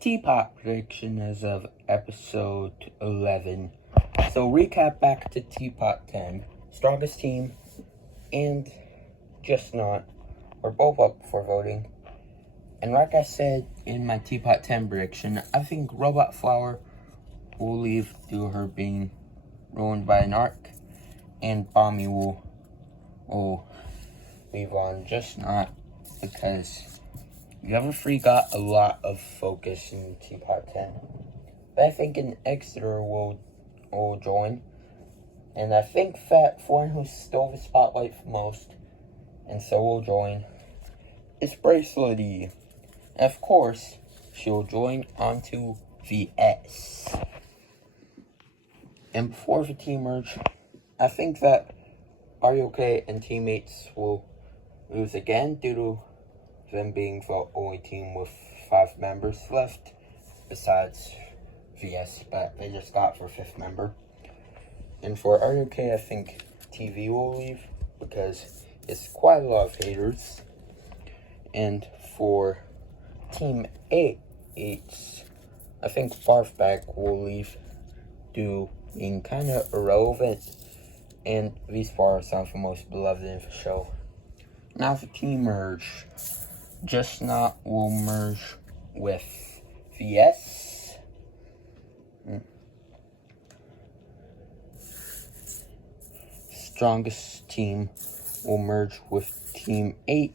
TPOT Prediction as of episode 11. So recap back to TPOT 10. Strongest team and just not. We're both up for voting. And like I said in my TPOT 10 prediction, I think Robot Flower will leave due to her being ruined by an arc. And Bommy will leave on just not because Level 3 got a lot of focus in TPOT 10. But I think an Exeter will join. And I think that one who stole the spotlight most, and so will join, is Bracelety. And of course, she'll join onto VS. And before the team merge, I think that ROK and teammates will lose again due to them being the only team with 5 members left, besides VS, but they just got their 5th member. And for ROK, I think TV will leave because it's quite a lot of haters. And for Team 8, I think Barfbag will leave due being kind of irrelevant, and these four are some of the most beloved in the show. Now the team merge. Just Not will merge with VS. Strongest team will merge with Team 8.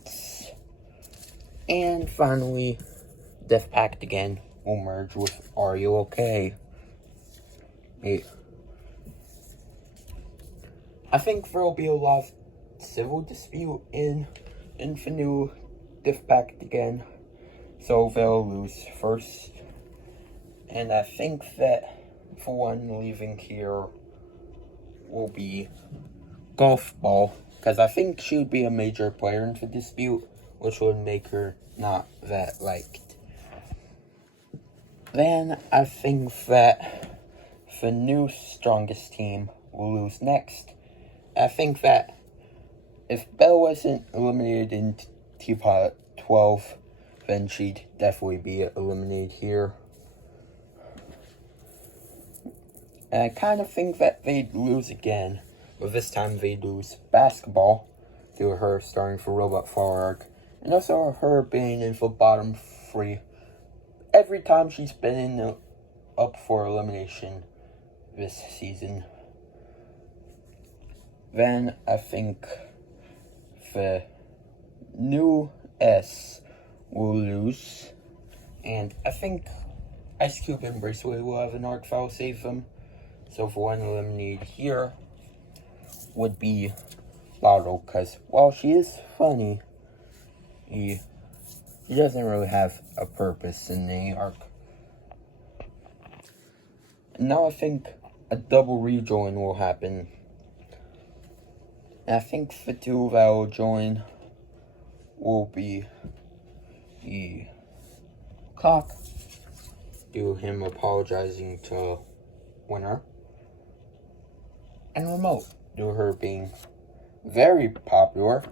And finally, Death Pact again will merge with Are You Okay? I think there will be a lot of civil dispute in the new Death Pact again, so they'll lose first. And I think that the one leaving here will be Golf Ball, because I think she would be a major player in the dispute, which would make her not that liked. Then I think that the new strongest team will lose next. I think that if Belle wasn't eliminated in TPOT 12, then she'd definitely be eliminated here. And I kind of think that they'd lose again, but this time they'd lose Basketball due to her starting for Robot Flower arc, and also her being in the bottom 3 every time she's been up for elimination this season. Then I think the new S will lose, and I think Ice Cube and Braceway will have an arc that will save them. So the one eliminated here would be Lotto, because while she is funny, he doesn't really have a purpose in the arc. And now I think a double rejoin will happen. And I think the two that will join will be the Clock, due to him apologizing to Winner, and Remote, due to her being very popular.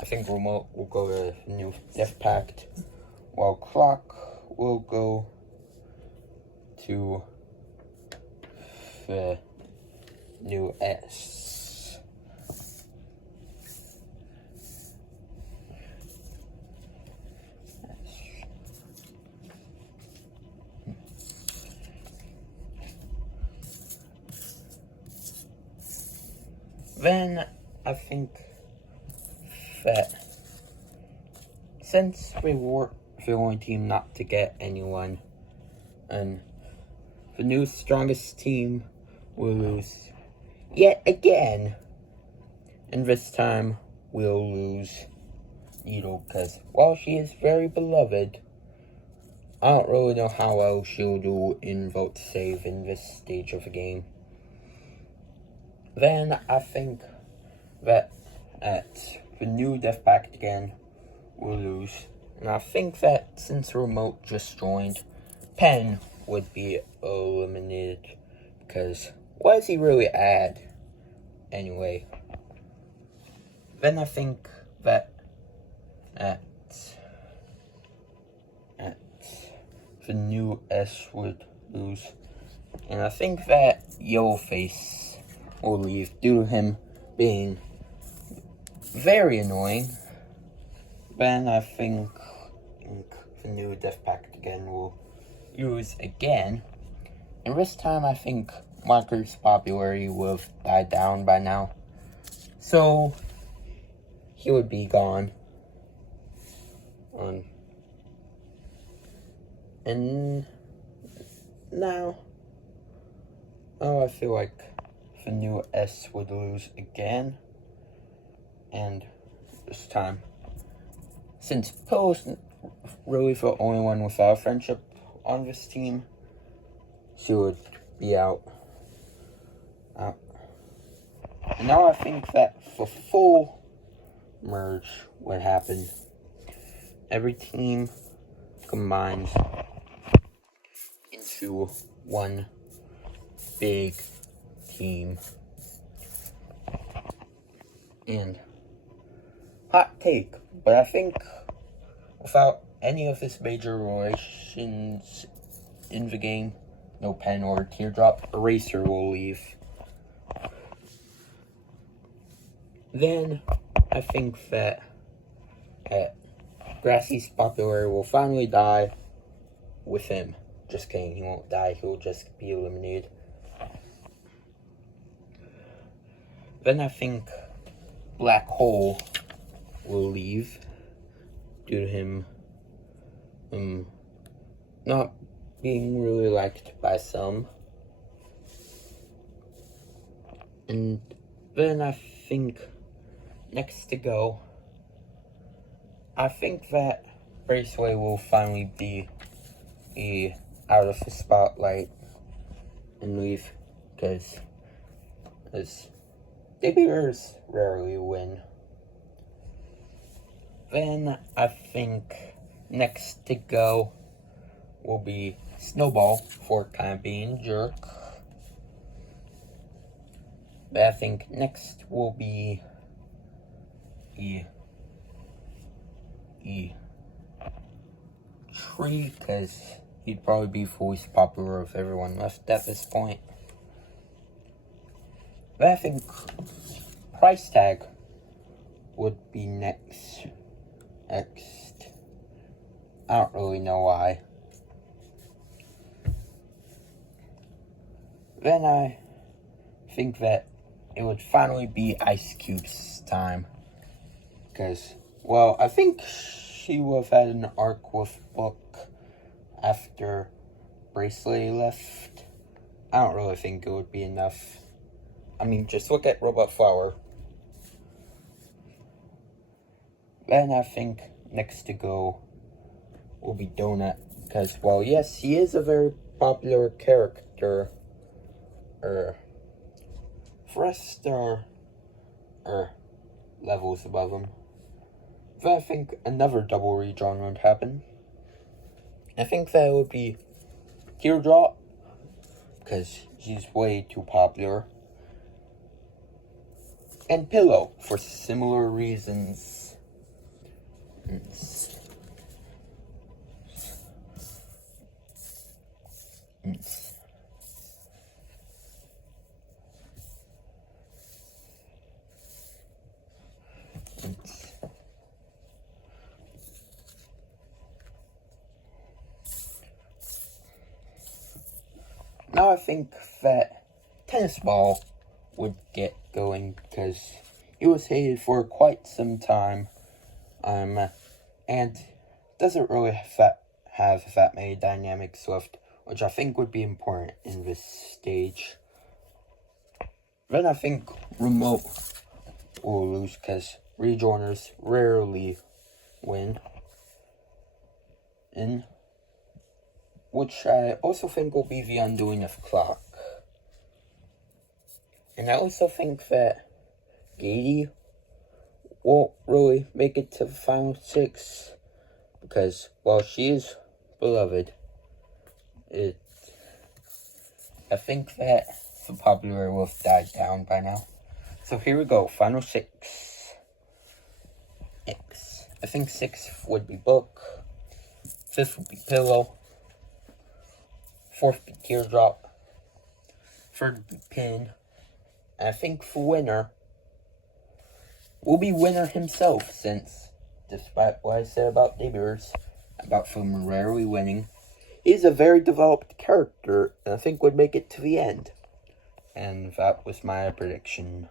I think Remote will go to the new Death Pact, while Clock will go to the new S. Then I think that since we were the only team not to get anyone, and the new strongest team will lose yet again, and this time we'll lose Needle, because while she is very beloved, I don't really know how well she'll do in vote save in this stage of the game. Then I think that the new Death Pact again will lose. And I think that since Remote just joined, Pen would be eliminated, because what does he really add anyway? Then I think that at the new S would lose. And I think that Yellowface will leave due to him being very annoying. Then I think the new Death Pact again will use again. And this time I think Marker's popularity will have died down by now. So he would be gone. And now, I feel like the new S would lose again. And this time, since Poe's really the only one without friendship on this team, she would be out. And now I think that the full merge would happen. Every team combines into one big team. And hot take, but I think without any of this major relations in the game, no pen or teardrop, Eraser will leave. Then I think that Grassy's popularity will finally die with him. Just kidding, he won't die, he'll just be eliminated. Then I think Black Hole will leave due to him not being really liked by some. And then I think next to go, I think that Raceway will finally be out of the spotlight and leave, because debutantes rarely win. Then I think next to go will be Snowball for kind of being jerk. But I think next will be Tree, because he'd probably be the least popular of everyone left at this point. But I think Price Tag would be next. I don't really know why. Then I think that it would finally be Ice Cube's time. Because, well, I think she would have had an arc with Book after Bracelet left. I don't really think it would be enough. I mean, just look at Robot Flower. Then I think next to go will be Donut. Because, well, yes, he is a very popular character. The rest are levels above him. Then I think another double redrawn would happen. I think that it would be Teardrop, because he's way too popular. And Pillow, for similar reasons. Now I think that Tennis Ball would get going, because he was hated for quite some time, and doesn't really have that many dynamics left, which I think would be important in this stage. Then I think Remote will lose, because rejoiners rarely win, which I also think will be the undoing of Clock. And I also think that Gady won't really make it to the final 6, because while she is beloved, I think that the popularity will have died down by now. So here we go, final 6. I think 6th would be Book, 5th would be Pillow, fourth teardrop for the pin. And I think the winner will be winner himself, since, despite what I said about debuts, about Fullman rarely winning, he's a very developed character, and I think would make it to the end. And that was my prediction.